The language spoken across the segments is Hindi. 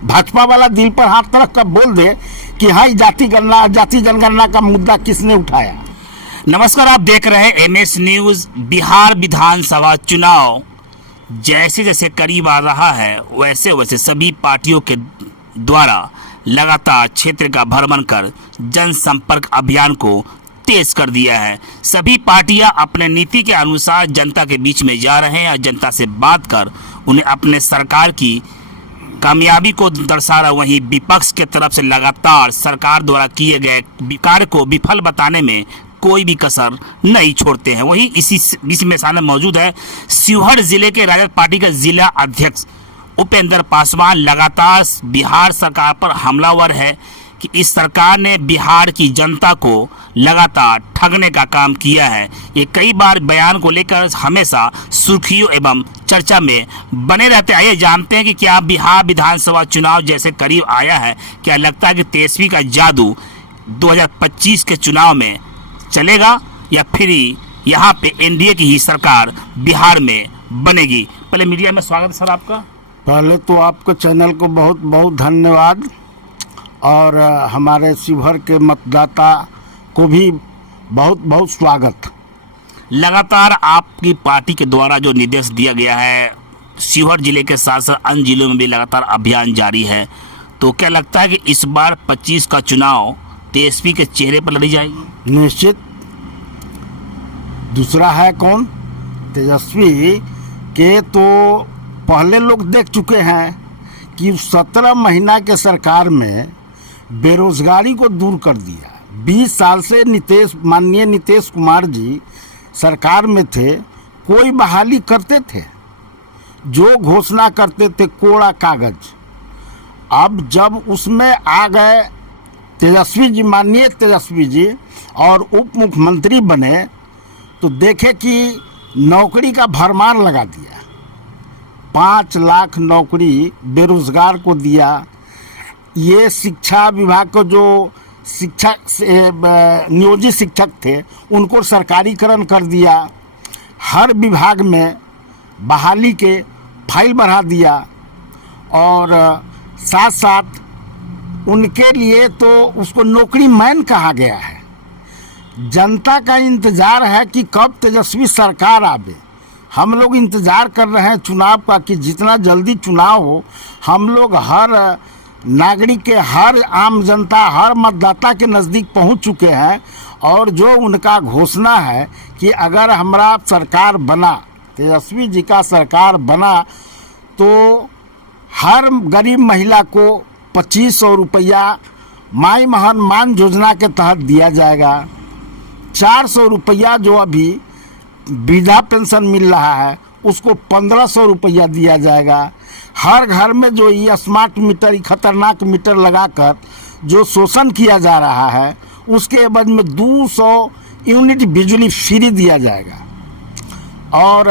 भाजपा वाला दिल पर हाथ रख कर बोल दे कि हाँ, जाति जनगणना का मुद्दा किसने उठाया। नमस्कार, आप देख रहे हैं एमएस न्यूज। बिहार विधानसभा चुनाव जैसे जैसे करीब आ रहा है वैसे वैसे सभी पार्टियों के द्वारा लगातार क्षेत्र का भ्रमण कर जनसंपर्क अभियान को तेज कर दिया है। सभी पार्टियां अपने नीति के अनुसार जनता के बीच में जा रहे हैं और जनता से बात कर उन्हें अपने सरकार की कामयाबी को दर्शा रहा। वहीं विपक्ष के तरफ से लगातार सरकार द्वारा किए गए कार्य को विफल बताने में कोई भी कसर नहीं छोड़ते हैं। वहीं इसी में सामने मौजूद है शिवहर जिले के राजद पार्टी के जिला अध्यक्ष उपेंद्र पासवान। लगातार बिहार सरकार पर हमलावर है कि इस सरकार ने बिहार की जनता को लगातार ठगने का काम किया है। ये कई बार बयान को लेकर हमेशा सुर्खियों एवं चर्चा में बने रहते हैं। आइए जानते हैं कि क्या बिहार विधानसभा चुनाव जैसे करीब आया है, क्या लगता है कि तेजस्वी का जादू 2025 के चुनाव में चलेगा या फिर यहाँ पे एनडीए की ही सरकार बिहार में बनेगी। पहले मीडिया में स्वागत है सर आपका। पहले तो आपके चैनल को बहुत बहुत धन्यवाद और हमारे शिवहर के मतदाता को भी बहुत बहुत स्वागत। लगातार आपकी पार्टी के द्वारा जो निर्देश दिया गया है, शिवहर जिले के साथ साथ अन्य जिलों में भी लगातार अभियान जारी है, तो क्या लगता है कि इस बार 25 का चुनाव तेजस्वी के चेहरे पर लड़ी जाएगी? निश्चित। दूसरा है कौन? तेजस्वी के तो पहले लोग देख चुके हैं कि 17 महीना के सरकार में बेरोजगारी को दूर कर दिया। 20 साल से माननीय नीतीश कुमार जी सरकार में थे, कोई बहाली करते थे, जो घोषणा करते थे कोरा कागज। अब जब उसमें आ गए तेजस्वी जी, माननीय तेजस्वी जी और उप मुख्यमंत्री बने, तो देखे कि नौकरी का भरमार लगा दिया। 5 लाख नौकरी बेरोजगार को दिया। ये शिक्षा विभाग को जो शिक्षक नियोजित शिक्षक थे उनको सरकारीकरण कर दिया। हर विभाग में बहाली के फाइल बढ़ा दिया और साथ साथ उनके लिए तो उसको नौकरी मैन कहा गया है। जनता का इंतज़ार है कि कब तेजस्वी सरकार आवे। हम लोग इंतज़ार कर रहे हैं चुनाव का कि जितना जल्दी चुनाव हो। हम लोग हर नागरिक के, हर आम जनता, हर मतदाता के नज़दीक पहुंच चुके हैं और जो उनका घोषणा है कि अगर हमारा सरकार बना, तेजस्वी जी का सरकार बना, तो हर गरीब महिला को 2500 रुपया माई मान योजना के तहत दिया जाएगा। 400 रुपया जो अभी वृद्धा पेंशन मिल रहा है उसको 1500 रुपया दिया जाएगा। हर घर में जो ये स्मार्ट मीटर, खतरनाक मीटर लगाकर जो शोषण किया जा रहा है, उसके एवज में 200 यूनिट बिजली फ्री दिया जाएगा। और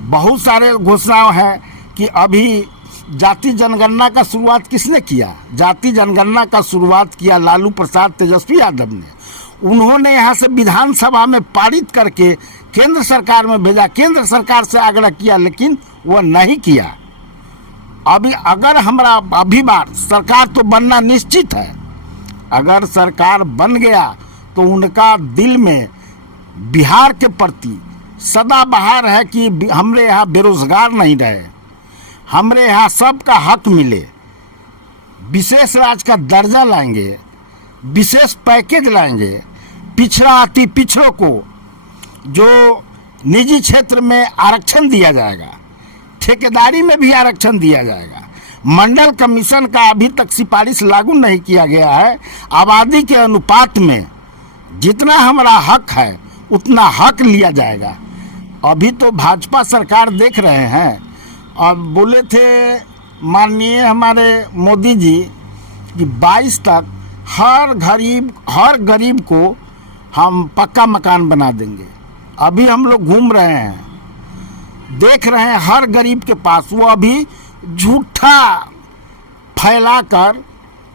बहुत सारे घोषणाएं हैं कि अभी जाति जनगणना का शुरुआत किसने किया? जाति जनगणना का शुरुआत किया लालू प्रसाद तेजस्वी यादव ने। उन्होंने यहाँ से विधानसभा में पारित करके केंद्र सरकार में भेजा, केंद्र सरकार से आग्रह किया, लेकिन वह नहीं किया। अभी अगर हमारा अभी बार सरकार तो बनना निश्चित है। अगर सरकार बन गया तो उनका दिल में बिहार के प्रति सदाबहार है कि हमरे यहाँ बेरोजगार नहीं रहे, हमरे यहाँ सबका हक मिले, विशेष राज्य का दर्जा लाएंगे, विशेष पैकेज लाएंगे, पिछड़ा अति पिछड़ों को जो निजी क्षेत्र में आरक्षण दिया जाएगा, ठेकेदारी में भी आरक्षण दिया जाएगा। मंडल कमीशन का अभी तक सिफारिश लागू नहीं किया गया है। आबादी के अनुपात में जितना हमारा हक है उतना हक लिया जाएगा। अभी तो भाजपा सरकार देख रहे हैं और बोले थे माननीय हमारे मोदी जी कि 22 तक हर गरीब को हम पक्का मकान बना देंगे। अभी हम लोग घूम रहे हैं, देख रहे हैं हर गरीब के पास वो अभी झूठा फैलाकर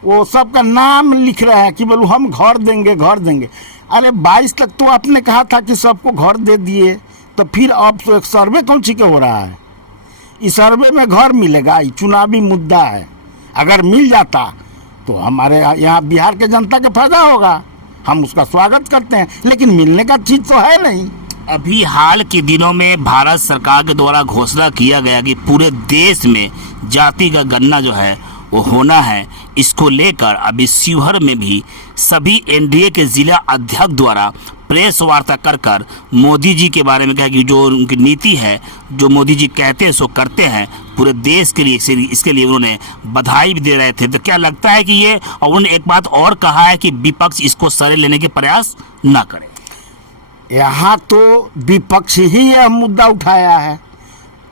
वो सबका नाम लिख रहे हैं कि बोलो हम घर देंगे, घर देंगे। अरे 22 तक तो आपने कहा था कि सबको घर दे दिए, तो फिर अब तो एक सर्वे कौन सी के हो रहा है? इस सर्वे में घर मिलेगा? ये चुनावी मुद्दा है। अगर मिल जाता तो हमारे यहाँ बिहार के जनता के फायदा होगा, हम उसका स्वागत करते हैं, लेकिन मिलने का चीज तो है नहीं। अभी हाल के दिनों में भारत सरकार के द्वारा घोषणा किया गया कि पूरे देश में जाति का गणना जो है वो होना है। इसको लेकर अभी शिवहर में भी सभी एनडीए के जिला अध्यक्ष द्वारा प्रेस वार्ता कर मोदी जी के बारे में कहा कि जो उनकी नीति है, जो मोदी जी कहते हैं सो करते हैं पूरे देश के लिए, इसके लिए उन्होंने बधाई भी दे रहे थे। तो क्या लगता है कि ये, और उन्होंने एक बात और कहा है कि विपक्ष इसको सरे लेने के प्रयास न करे। यहाँ तो विपक्ष ही यह मुद्दा उठाया है।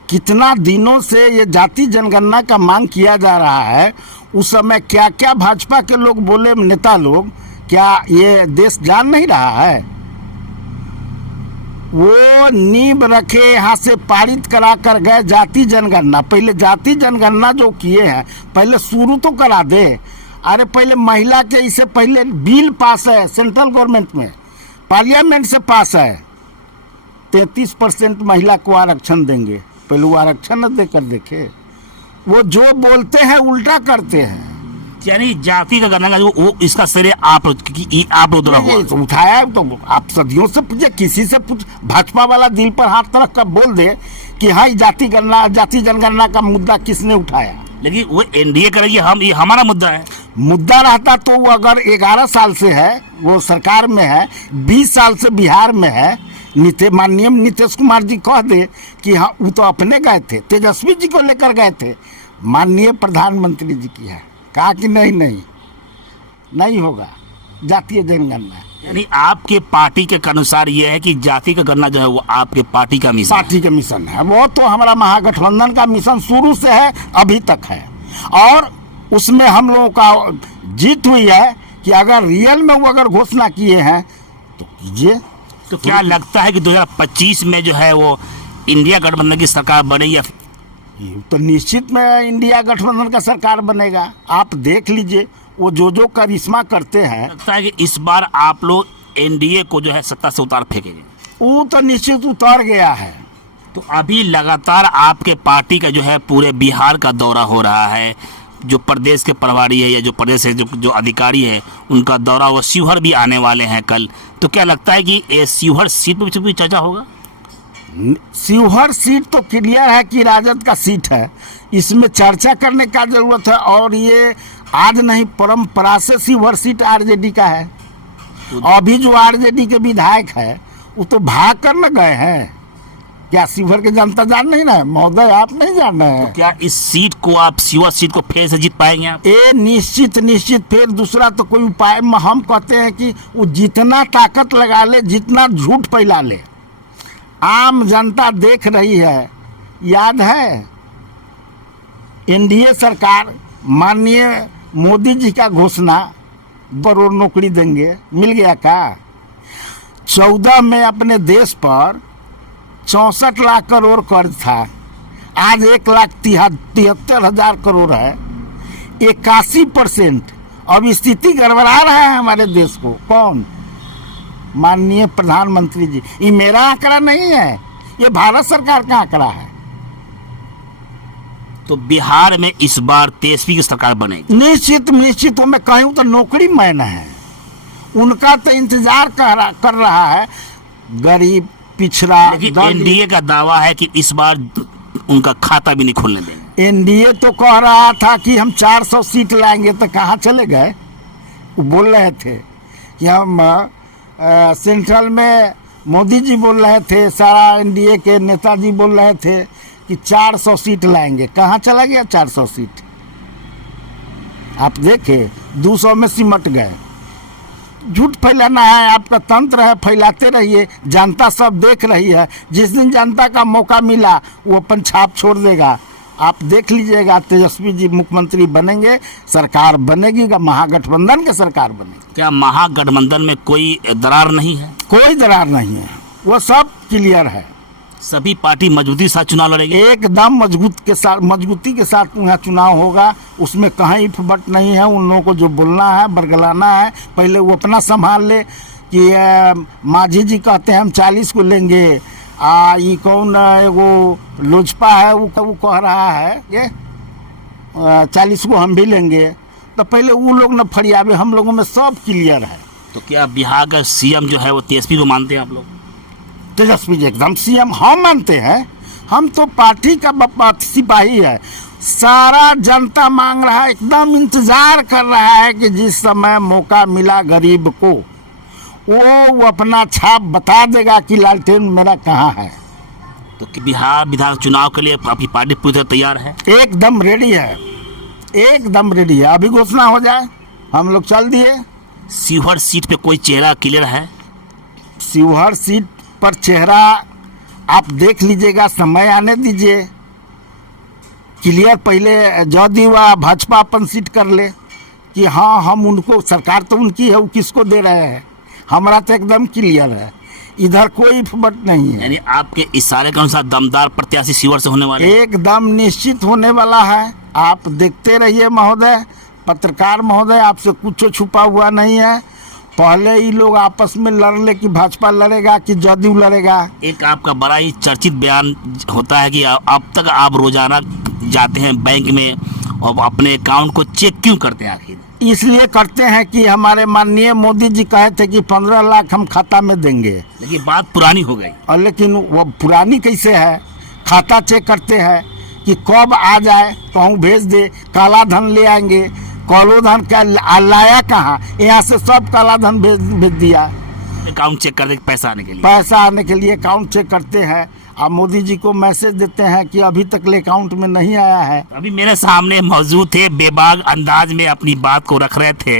कितना दिनों से ये जाति जनगणना का मांग किया जा रहा है, उस समय क्या क्या भाजपा के लोग बोले, नेता लोग, क्या ये देश जान नहीं रहा है? वो नींव रखे यहाँ से पारित करा कर गए जाति जनगणना। पहले जाति जनगणना जो किए हैं पहले शुरू तो करा दे। अरे पहले महिला के, इससे पहले बिल पास है सेंट्रल गवर्नमेंट में, पार्लियामेंट से पास है, 33% महिला को आरक्षण देंगे। पहले वो आरक्षण न देकर देखे। वो जो बोलते हैं उल्टा करते हैं। यानी जाति का गणना वो इसका श्रेय आप लोग द्वारा हुआ। तो उठाया है, तो आप सदियों से पूछे, किसी से पूछ, भाजपा वाला दिल पर हाथ रख कर बोल दे कि हाँ जाति जनगणना का मुद्दा किसने उठाया। लेकिन वो एनडीए करेगी, हम, ये हमारा मुद्दा है। मुद्दा रहता तो वो अगर 11 साल से है, वो सरकार में है, 20 साल से बिहार में है, माननीय नीतीश कुमार जी कह दे कि हाँ वो तो अपने गए थे, तेजस्वी जी को लेकर गए थे, माननीय प्रधानमंत्री जी की है, कहा कि नहीं होगा जातीय जनगणना। यानी आपके पार्टी के अनुसार ये है कि जाति का गणना जो है वो आपके पार्टी का मिशन है। वो तो हमारा महागठबंधन का मिशन शुरू से है, अभी तक है, और उसमें हम लोगों का जीत हुई है कि अगर रियल में वो अगर घोषणा किए हैं तो कीजिए। तो क्या लगता है कि 2025 में जो है वो इंडिया गठबंधन की सरकार बनेगी? या तो निश्चित में इंडिया गठबंधन का सरकार बनेगा। आप देख लीजिए वो जो करिश्मा करते हैं। लगता है कि इस बार आप लोग एनडीए को जो है सत्ता से उतार फेंकेंगे? वो तो निश्चित उतार गया है। तो अभी लगातार आपके पार्टी का जो है पूरे बिहार का दौरा हो रहा है। जो प्रदेश के प्रभारी है या जो प्रदेश के जो अधिकारी है उनका दौरा, वो शिवहर भी आने वाले हैं कल। तो क्या लगता है कि ये शिवहर सीट पर भी चर्चा होगा? शिवहर सीट तो क्लियर है कि राजद का सीट है, इसमें चर्चा करने का जरूरत है। और ये आज नहीं, परंपरा से शिवहर सीट आरजेडी का है। अभी जो आरजेडी के विधायक है वो तो भाग कर न गए हैं। क्या शिवहर के जनता जान नहीं रहे? महोदय आप नहीं जान रहे हैं। तो क्या इस सीट को आप, शिवहर सीट को फिर से जीत पाएंगे आप? निश्चित। फिर दूसरा तो कोई उपाय हम कहते हैं कि वो जितना ताकत लगा ले, जितना झूठ फैला ले, आम जनता देख रही है। याद है एनडीए सरकार, माननीय मोदी जी का घोषणा, करोड़ नौकरी देंगे, मिल गया का? 14 में अपने देश पर 64 लाख करोड़ कर्ज था, आज 1,73,000 करोड़ है, 81%। अब स्थिति गड़बड़ा रहा है हमारे देश को। कौन? माननीय प्रधानमंत्री जी। ये मेरा आंकड़ा नहीं है, ये भारत सरकार का आंकड़ा है। तो बिहार में इस बार तेजस्वी की सरकार बनेगी? निश्चित। मैं कहूँ तो नौकरी मैन है, उनका तो इंतजार कर रहा है गरीब, पिछड़ा। लेकिन एनडीए का दावा है कि इस बार उनका खाता भी नहीं खोलने देंगे। एनडीए तो कह रहा था कि हम 400 सीट लाएंगे, तो कहाँ चले गए? वो बोल रहे थे कि हम सेंट्रल में, मोदी जी बोल रहे थे, सारा एनडीए के नेताजी बोल रहे थे कि 400 सीट लाएंगे। कहाँ चला गया 400 सीट? आप देखे 200 में सिमट गए। झूठ फैलाना है आपका तंत्र है, फैलाते रहिए, जनता सब देख रही है। जिस दिन जनता का मौका मिला वो अपन छाप छोड़ देगा। आप देख लीजिएगा, तेजस्वी जी मुख्यमंत्री बनेंगे, सरकार बनेगी, महागठबंधन की सरकार बनेगी। क्या महागठबंधन में कोई दरार नहीं है? कोई दरार नहीं है, वो सब क्लियर है। सभी पार्टी मजबूती के साथ चुनाव लड़ेगी? एकदम मजबूती के साथ यहाँ चुनाव होगा। उसमें कहीं इफ बट नहीं है। उन लोगों को जो बोलना है, बरगलाना है, पहले वो अपना संभाल ले कि मांझी जी कहते हैं हम 40 को लेंगे, ये कौन एगो लोजपा है वो कह रहा है ये 40 को हम भी लेंगे। तो पहले वो लोग न फरियावे, हम लोगों में सब क्लियर है। तो क्या बिहार का सीएम जो है वो तेजस्वी को मानते हैं आप लोग? तेजस्वी जी एकदम सीएम हम मानते हैं। हम तो पार्टी का सिपाही है। सारा जनता मांग रहा है, एकदम इंतजार कर रहा है कि जिस समय मौका मिला गरीब को वो अपना छाप बता देगा कि लालटेन मेरा कहाँ है। तो कि बिहार विधान चुनाव के लिए आपकी पार्टी पूरी तरह तैयार है? एकदम रेडी है, एकदम रेडी है। अभी घोषणा हो जाए हम लोग चल दिए। शिवहर सीट पे कोई चेहरा क्लियर है? शिवहर सीट पर चेहरा आप देख लीजिएगा, समय आने दीजिए क्लियर। पहले जदयू व भाजपा अपन सीट कर ले कि हाँ हम उनको, सरकार तो उनकी है, वो किसको दे रहे हैं। हमारा तो एकदम क्लियर है, इधर कोई फबट नहीं है। यानी आपके इशारे के अनुसार दमदार प्रत्याशी शिवहर से होने वाले हैं? एकदम निश्चित होने वाला है। आप देखते रहिए महोदय, पत्रकार महोदय, आपसे कुछ छुपा हुआ नहीं है। पहले ही लोग आपस में लड़ ले कि भाजपा लड़ेगा कि जदयू लड़ेगा। एक आपका बड़ा ही चर्चित बयान होता है कि अब तक आप रोजाना जाते हैं बैंक में और अपने अकाउंट को चेक क्यों करते हैं आखिर? इसलिए करते हैं कि हमारे माननीय मोदी जी कहे थे कि 15 लाख हम खाता में देंगे। लेकिन बात पुरानी हो गई। और लेकिन वो पुरानी कैसे है? खाता चेक करते हैं कि कब आ जाए, कहूँ भेज दे। काला धन ले आएंगे, कालो धन का लाया कहाँ? यहाँ से सब काला धन भेज दिया। अकाउंट चेक करते पैसा आने के लिए? पैसा आने के लिए अकाउंट चेक करते हैं। अब मोदी जी को मैसेज देते हैं कि अभी तक ले अकाउंट में नहीं आया है। अभी मेरे सामने मौजूद थे, बेबाक अंदाज में अपनी बात को रख रहे थे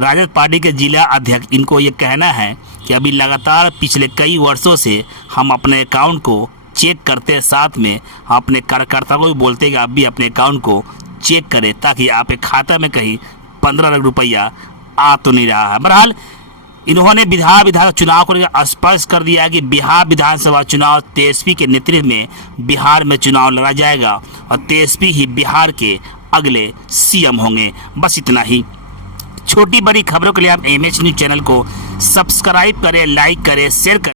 राजद पार्टी के जिला अध्यक्ष। इनको ये कहना है कि अभी लगातार पिछले कई वर्षों से हम अपने अकाउंट को चेक करते हैं, साथ में हम अपने कार्यकर्ता को भी बोलते हैं कि आप भी अपने अकाउंट को चेक करें ताकि आपके खाता में कहीं 15 लाख रुपया आ तो नहीं रहा है। बहरहाल इन्होंने विधान चुनाव को लेकर स्पष्ट कर दिया है कि बिहार विधानसभा चुनाव तेजस्वी के नेतृत्व में बिहार में चुनाव लड़ा जाएगा और तेजस्वी ही बिहार के अगले सीएम होंगे। बस इतना ही। छोटी बड़ी खबरों के लिए आप एमएच न्यूज़ चैनल को सब्सक्राइब करें, लाइक करें, शेयर करें।